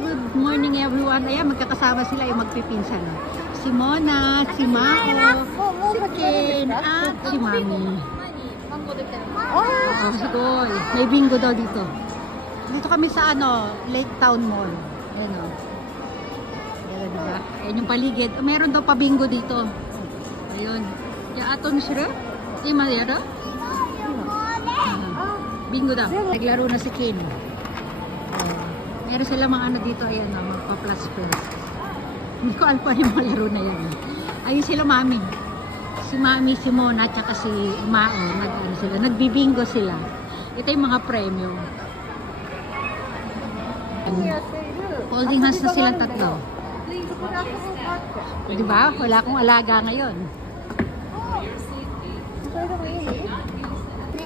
good morning everyone. Ayan, magkakasama sila yung magpipinsan. Si Mona, si Mao, si Ken, at si Mami. Oh, sige. May bingo daw dito. Dito kami sa Lake Town Mall. Ayan o. Ayan, diba? Ayan yung paligid. Meron daw pa bingo dito. Ayun. Ya aton sure? Di mayara? Bingo daw. Naglaro na si Ken. Meron sila mga dito, ayan o, mga pa-plus-plus. Hindi ko alam pa yung mga laro na yan. Ayun sila Mami. Si Mami, si Mona, at si Mao, nagbibingo sila. Ito yung mga premyo. Holding hands na silang tatlo. Diba? Wala akong alaga ngayon.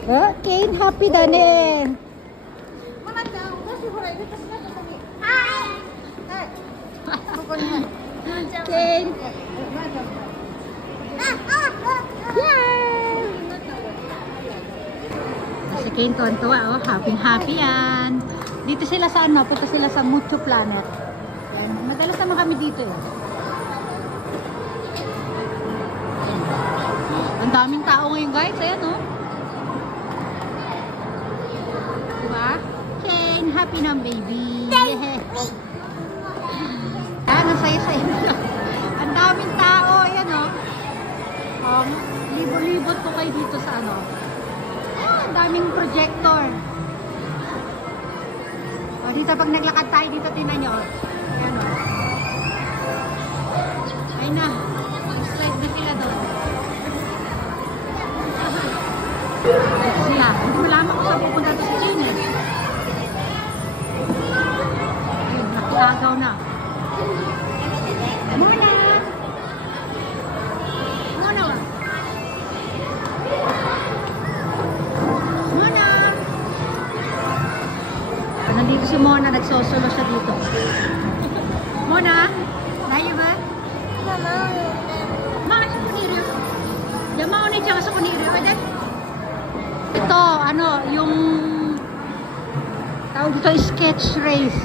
Okay, happy dane. Ken. Yay! Si Ken tuwa, oh, happy yan. Dito sila sa punta sila sa Mucho Planet. Yan. Madalas naman kami dito eh. Ang daming tao ngayon guys, ayan oh. Diba? Ken, happy na baby. Yeah. Nasaya-saya nila. Ang daming tao, ayan o. Libo-libot po kayo dito sa ang daming projector. O, dito pag naglakad tayo dito, tinan nyo. Ayan o. Ay na. Slide na sila doon. Sila. Hindi mo lamang kung saan pupunta ito si Jimmy. Ayun, nakilagaw na. Mona! Mona ba? Mona! Nandito si Mona, nagsosolo siya dito. Mona? Layo ba? Mama sa kuniri. Yamaw na siya sa kuniri. Ito, yung tawag dito, sketch race.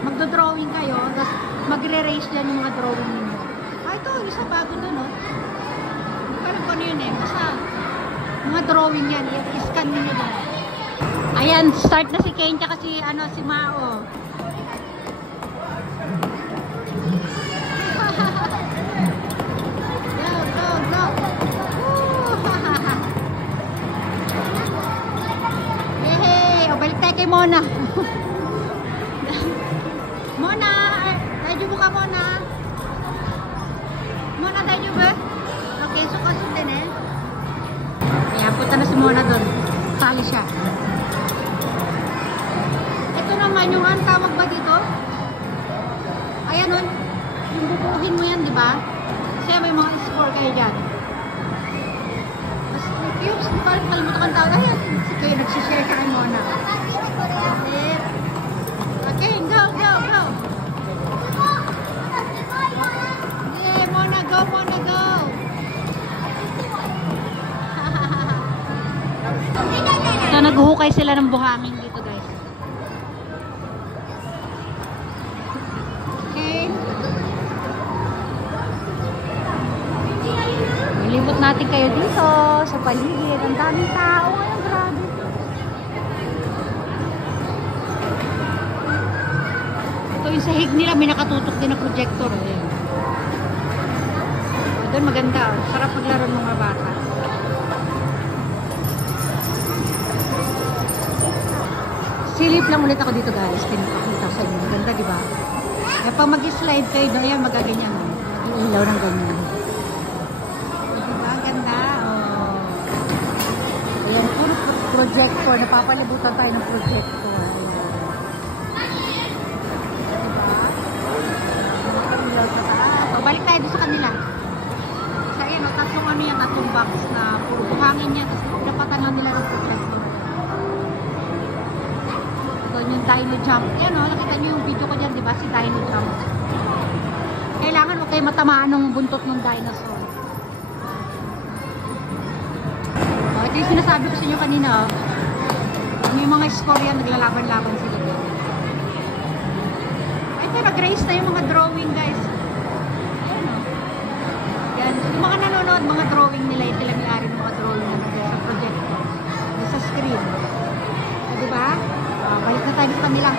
Magdo-drawing kayo, tapos magre-race dyan yung mga drawing ninyo. Ito, isa bago doon, no? Hindi ko alam kung ano yun eh. Basta, mga drawing yan. I-scan ninyo doon. Ayan, start na si Ken, tsaka si Mao. Go! Hey! O, balik tayo kay Mona. Mona! Daiju ka Mona? Mona, daiju ba? Okay, so kasuntin eh. Ayan, punta na si Mona doon. Sali siya. Ito naman yung tawag ba dito? Ayan nun. Yung bubuhin mo yan, di ba? Kasi may mga score kayo dyan. Mas cubes, di ba? Kalimutan kang tawag. Ayan. Sige, nagsishare ka kay Mona. Okay, go! Mona, go! So, naghuhukay sila ng buhangin dito, guys. Okay. Ilibot natin kayo dito sa paligid. Ang daming tao ngayon, grabe. Ito yung sahig nila, may nakatutok din na projector. Ayan. Doon maganda, sarap maglaro ng mga bata. Silip lang ulit ako dito guys, pinapakita sa inyo. Maganda, di ba? Kaya pag mag-slide kayo doon, ayan, magaganyan. Mag-ilaw ng ganyan. Diba? Ganda. Oh. Ayan, puro projector. Napapalibutan tayo ng projector. Diba? Balik tayo doon sa kanila. Tatlong box na puro buhangin niya, tapos napatan lang nila ng projector. Doon yung Dino Jump. Yan o, nakita niyo yung video ko dyan, di ba? Si Dino Jump. Kailangan huwag kayo matamaan ng buntot ng dinosaur. Ito yung sinasabi ko sa inyo kanina. May mga score yan, naglalaban-laban sila. Ito nag-raise na yung mga drawing, guys. Ayan, oh. Yan. Yung mga nanonood, mga drawing nila, yung sila may-ari ng mga drawing na nandun sa projector. Sa screen. Diba? Balik na tayo sa kanila.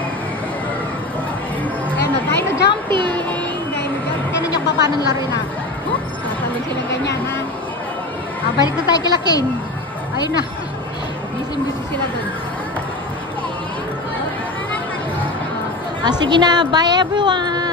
Ayan, dino jumping. Dino jumping. Tignan nyo pa paano laruin na. Tatawin sila ganyan, ha? Balik na tayo kila Kane. Ayun na. Busy sila dun. Sige na. Bye everyone.